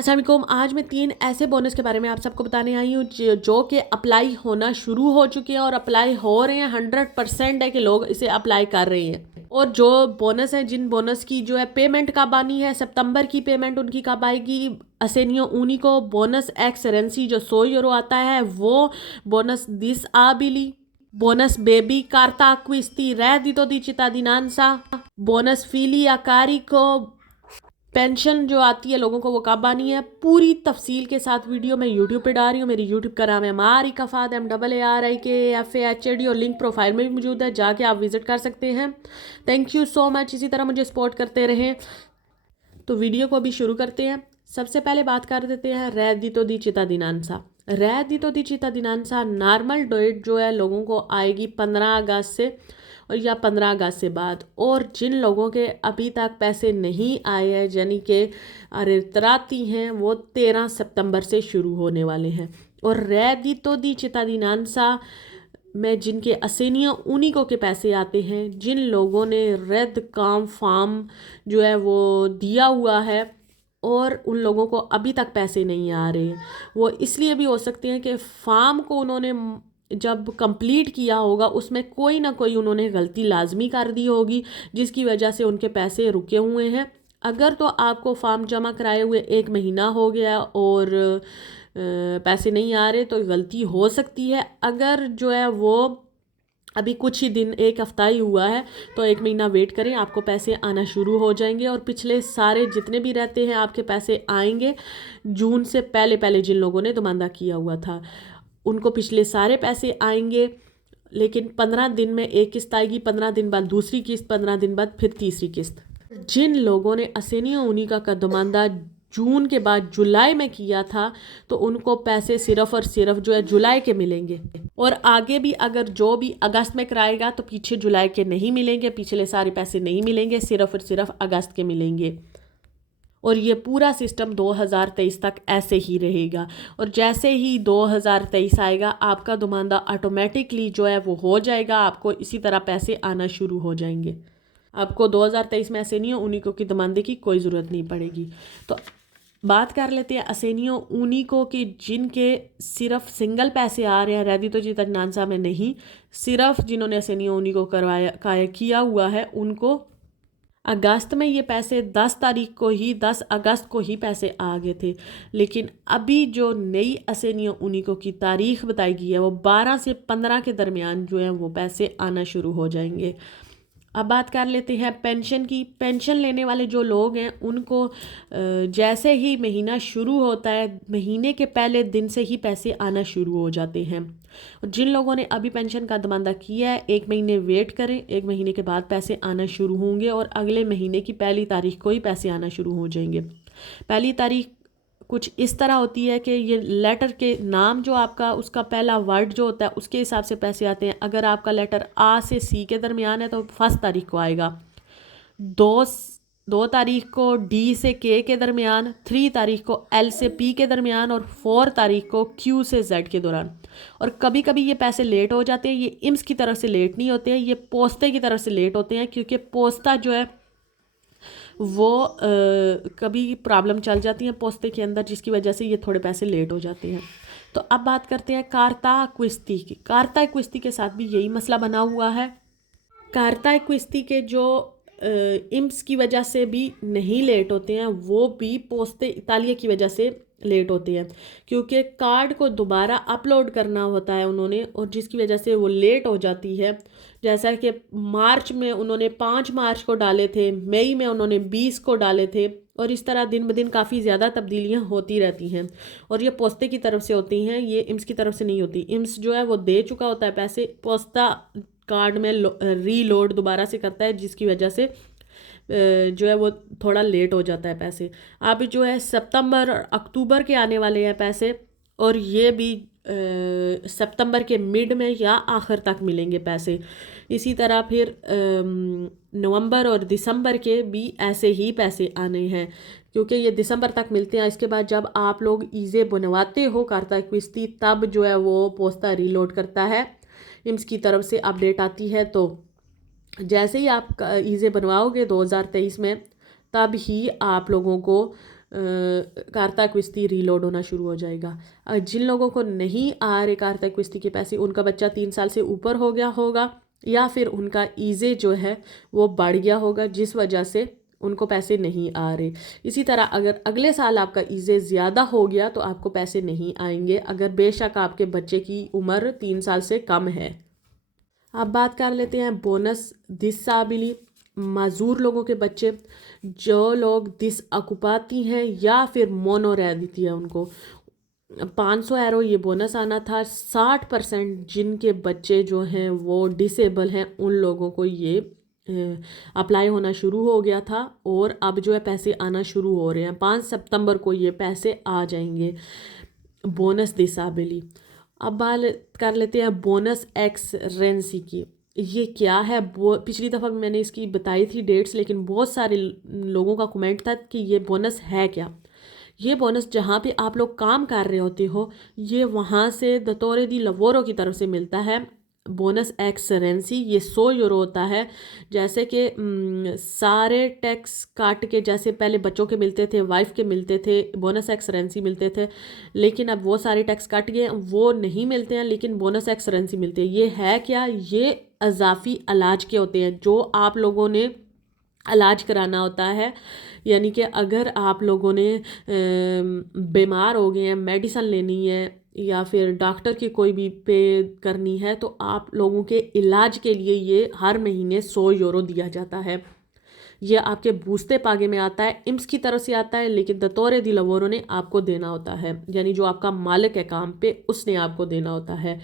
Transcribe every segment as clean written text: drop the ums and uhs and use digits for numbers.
अस्सलाम वालेकुम। आज मैं 3 ऐसे बोनस के बारे में आप सबको बताने आई हूँ जो कि अप्लाई होना शुरू हो चुके हैं और अप्लाई हो रहे हैं। 100% है कि लोग इसे अप्लाई कर रहे हैं। और जो बोनस है, जिन बोनस की जो है पेमेंट कब आनी है, सितंबर की पेमेंट उनकी कब आएगी। असेनियो उनी को बोनस एक्सरेंसी जो 100 यूरो आता है वो बोनस दिस आबिली बोनस बेबी कार्ता क्विस्ती रै दी तो दी चिता दिनानसा बोनस फीली आकारी को पेंशन जो आती है लोगों को वो कब आनी है। पूरी तफसील के साथ वीडियो मैं यूट्यूब पे डाल रही हूँ। मेरी यूट्यूब का नाम है मारिका फाद MAARIKFAHAD और लिंक प्रोफाइल में भी मौजूद है, जाके आप विजिट कर सकते हैं। थैंक यू सो मच, इसी तरह मुझे सपोर्ट करते रहें। तो वीडियो को अभी शुरू करते हैं। सबसे पहले बात कर देते हैं रैदितो दी चिता दिनानसा। रैदितो दी चिता दिनानसा नॉर्मल डेट जो है लोगों को आएगी 15 अगस्त से और या 15 अगस्त से बाद। और जिन लोगों के अभी तक पैसे नहीं आए हैं, यानी कि अरेतराती हैं, वो 13 सितंबर से शुरू होने वाले हैं। और रैदितो दी चिता दिनानसा में जिनके असेनिया उन्हीं के पैसे आते हैं, जिन लोगों ने रेड काम फार्म जो है वो दिया हुआ है और उन लोगों को अभी तक पैसे नहीं आ रहे हैं। वो इसलिए भी हो सकते हैं कि फार्म को उन्होंने जब कंप्लीट किया होगा उसमें कोई ना कोई उन्होंने गलती लाजमी कर दी होगी, जिसकी वजह से उनके पैसे रुके हुए हैं। अगर तो आपको फॉर्म जमा कराए हुए 1 महीना हो गया और पैसे नहीं आ रहे तो गलती हो सकती है। अगर जो है वो अभी कुछ ही दिन, 1 हफ्ता ही हुआ है, तो 1 महीना वेट करें, आपको पैसे आना शुरू हो जाएंगे। और पिछले सारे जितने भी रहते हैं आपके पैसे आएंगे। जून से पहले पहले जिन लोगों ने दुमानदा किया हुआ था उनको पिछले सारे पैसे आएंगे। लेकिन 15 दिन में एक किस्त आएगी, 15 दिन बाद दूसरी किस्त, 15 दिन बाद फिर तीसरी किस्त। जिन लोगों ने असेनिया उनिका का दुमानदा जून के बाद जुलाई में किया था तो उनको पैसे सिर्फ और सिर्फ जो है जुलाई के मिलेंगे। और आगे भी अगर जो भी अगस्त में कराएगा तो पीछे जुलाई के नहीं मिलेंगे, पिछले सारे पैसे नहीं मिलेंगे, सिर्फ और सिर्फ अगस्त के मिलेंगे। और ये पूरा सिस्टम 2023 तक ऐसे ही रहेगा। और जैसे ही 2023 आएगा आपका दुमानदा ऑटोमेटिकली जो है वो हो जाएगा, आपको इसी तरह पैसे आना शुरू हो जाएंगे। आपको 2023 में असेनियो उनिको की दुमानदे की कोई ज़रूरत नहीं पड़ेगी। तो बात कर लेते हैं असेनियो उनिको की जिनके सिर्फ सिंगल पैसे आ रहे हैं, रैदितो जी तजनानसा में नहीं, सिर्फ जिन्होंने असेनियो उनिको करवाया किया हुआ है उनको अगस्त में ये पैसे 10 अगस्त को ही पैसे आ गए थे। लेकिन अभी जो नई असेनियो उनिको की तारीख बताई गई है वो 12 से 15 के दरमियान जो है वो पैसे आना शुरू हो जाएंगे। अब बात कर लेते हैं पेंशन की। पेंशन लेने वाले जो लोग हैं उनको जैसे ही महीना शुरू होता है, महीने के पहले दिन से ही पैसे आना शुरू हो जाते हैं। जिन लोगों ने अभी पेंशन का दुमानदा किया है 1 महीने वेट करें, 1 महीने के बाद पैसे आना शुरू होंगे और अगले महीने की 1 तारीख को ही पैसे आना शुरू हो जाएंगे। 1 तारीख कुछ इस तरह होती है कि ये लेटर के नाम जो आपका उसका पहला वर्ड जो होता है उसके हिसाब से पैसे आते हैं। अगर आपका लेटर A से C के दरमियान है तो 1 तारीख को आएगा, 2 तारीख को D से K के दरमियान, 3 तारीख को L से P के दरमियान और 4 तारीख को Q से Z के दौरान। और कभी कभी ये पैसे लेट हो जाते हैं। ये इम्स की तरफ से लेट नहीं होते हैं, ये पोस्ते की तरफ से लेट होते हैं, क्योंकि पोस्ता जो है वो कभी प्रॉब्लम चल जाती है पोस्ते के अंदर, जिसकी वजह से ये थोड़े पैसे लेट हो जाते हैं। तो अब बात करते हैं कार्ता क्विस्ती की। कार्ता क्विस्ती के साथ भी यही मसला बना हुआ है। कार्ता क्विस्ती के जो इम्स की वजह से भी नहीं लेट होते हैं, वो भी पोस्ते इतालिया की वजह से लेट होते हैं, क्योंकि कार्ड को दोबारा अपलोड करना होता है उन्होंने, और जिसकी वजह से वो लेट हो जाती है। जैसा कि मार्च में उन्होंने 5 मार्च को डाले थे, मई में उन्होंने 20 को डाले थे, और इस तरह दिन ब दिन काफ़ी ज़्यादा तब्दीलियां होती रहती हैं। और ये पोस्ते की तरफ से होती हैं, ये इम्स की तरफ से नहीं होती। इम्स जो है वो दे चुका होता है पैसे, पोस्ता कार्ड में रीलोड दोबारा से करता है, जिसकी वजह से जो है वो थोड़ा लेट हो जाता है पैसे। अब जो है सितंबर और अक्टूबर के आने वाले हैं पैसे, और ये भी सितंबर के मिड में या आखिर तक मिलेंगे पैसे। इसी तरह फिर नवंबर और दिसंबर के भी ऐसे ही पैसे आने हैं, क्योंकि ये दिसंबर तक मिलते हैं। इसके बाद जब आप लोग ईज़े बनवाते हो कार्ता क्विस्ती, तब जो है वो पोस्ता रीलोड करता है, इम्स की तरफ से अपडेट आती है। तो जैसे ही आप ईज़े बनवाओगे 2023 में, तब ही आप लोगों को कार्ता क्विस्ती रीलोड होना शुरू हो जाएगा। जिन लोगों को नहीं आ रहे कार्ता क्विस्ती के पैसे, उनका बच्चा 3 साल से ऊपर हो गया होगा या फिर उनका ईजे जो है वो बढ़ गया होगा, जिस वजह से उनको पैसे नहीं आ रहे। इसी तरह अगर अगले साल आपका ईजे ज़्यादा हो गया तो आपको पैसे नहीं आएंगे, अगर बेशक आपके बच्चे की उम्र 3 साल से कम है। अब बात कर लेते हैं बोनस डिसेबिलिटी। माजूर लोगों के बच्चे, जो लोग डिसअकुपाती हैं या फिर मोनोरेडिटी है, उनको 500 एरो ये बोनस आना था। 60% जिनके बच्चे जो हैं वो डिसेबल हैं, उन लोगों को ये अप्लाई होना शुरू हो गया था और अब जो है पैसे आना शुरू हो रहे हैं। 5 सितंबर को ये पैसे आ जाएंगे बोनस डिसेबिलिटी। अब बात कर लेते हैं बोनस एक्सरेंसी की। ये क्या है? पिछली दफ़ा भी मैंने इसकी बताई थी डेट्स, लेकिन बहुत सारे लोगों का कमेंट था कि ये बोनस है क्या। ये बोनस जहाँ पे आप लोग काम कर रहे होते हो, ये वहाँ से दतौर दी लवोरो की तरफ से मिलता है बोनस एक्सरेंसी। ये 100 यूरो होता है। जैसे कि सारे टैक्स काट के, जैसे पहले बच्चों के मिलते थे, वाइफ के मिलते थे, बोनस एक्सरेंसी मिलते थे, लेकिन अब वो सारे टैक्स काट गए, वो नहीं मिलते हैं, लेकिन बोनस एक्सरेंसी मिलती है। ये है क्या? ये अजाफी इलाज के होते हैं जो आप लोगों ने इलाज कराना होता है। यानी कि अगर आप लोगों ने बीमार हो गए हैं, मेडिसिन लेनी है या फिर डॉक्टर की कोई भी पे करनी है, तो आप लोगों के इलाज के लिए ये हर महीने 100 यूरो दिया जाता है। ये आपके बूस्ते पागे में आता है, इम्स की तरफ से आता है, लेकिन दतौर दी लवोरो ने आपको देना होता है, यानी जो आपका मालिक है काम पे, उसने आपको देना होता है।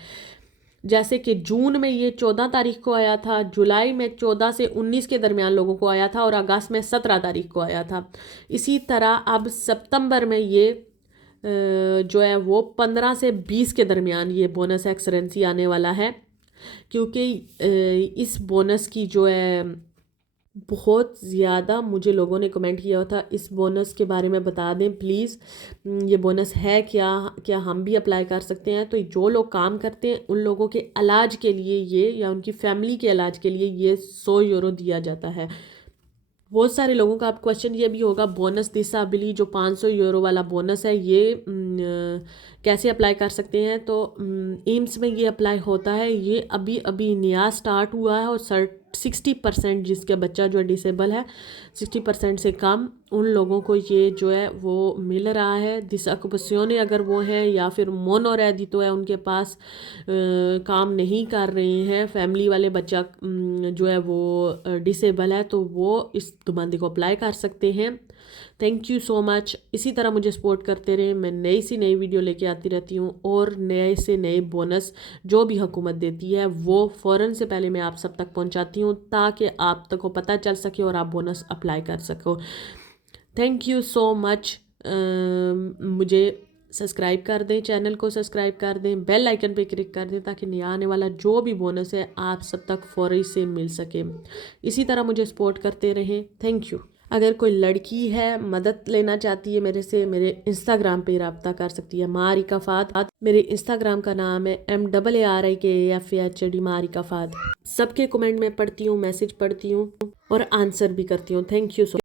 जैसे कि जून में ये 14 तारीख को आया था, जुलाई में 14 से 19 के दरमियान लोगों को आया था और अगस्त में 17 तारीख को आया था। इसी तरह अब सितंबर में ये जो है वो 15 से 20 के दरमियान ये बोनस एक्सरेंसी आने वाला है, क्योंकि इस बोनस की जो है बहुत ज़्यादा मुझे लोगों ने कमेंट किया था, इस बोनस के बारे में बता दें प्लीज़, ये बोनस है क्या, क्या हम भी अप्लाई कर सकते हैं। तो जो लोग काम करते हैं उन लोगों के इलाज के लिए ये, या उनकी फैमिली के इलाज के लिए ये 100 यूरो दिया जाता है। बहुत सारे लोगों का अब क्वेश्चन ये भी होगा, बोनस डिसेबिलिटी जो 500 यूरो वाला बोनस है, ये कैसे अप्लाई कर सकते हैं। तो एम्स में ये अप्लाई होता है। ये अभी अभी नया स्टार्ट हुआ है और 60% जिसका बच्चा जो डिसेबल है, 60% से कम उन लोगों को ये जो है वो मिल रहा है। डिसअकुपेशने अगर वो है या फिर मोनोरेडितो है, उनके पास काम नहीं कर रहे हैं, फैमिली वाले बच्चा जो है वो डिसेबल है, तो वो इस दुबंदी को अप्लाई कर सकते हैं। Thank you so much. इसी तरह मुझे सपोर्ट करते रहें, मैं नई सी नई वीडियो लेके आती रहती हूँ और नए से नए बोनस जो भी हुकूमत देती है वो फ़ौरन से पहले मैं आप सब तक पहुँचाती हूँ, ताकि आप तक को पता चल सके और आप बोनस अप्लाई कर सको। Thank you so much. मुझे सब्सक्राइब कर दें, चैनल को सब्सक्राइब कर दें, बेल आइकन पे क्लिक कर दें, ताकि नया आने वाला जो भी बोनस है आप सब तक फ़ौरी से मिल सके। इसी तरह मुझे सपोर्ट करते रहें। Thank you. अगर कोई लड़की है मदद लेना चाहती है मेरे से, मेरे इंस्टाग्राम पे रब्ता कर सकती है, मारिका फाद। मेरे इंस्टाग्राम का नाम है MAARIKAFAHD मारिका फाद। सबके कमेंट में पढ़ती हूँ, मैसेज पढ़ती हूँ और आंसर भी करती हूँ। Thank you so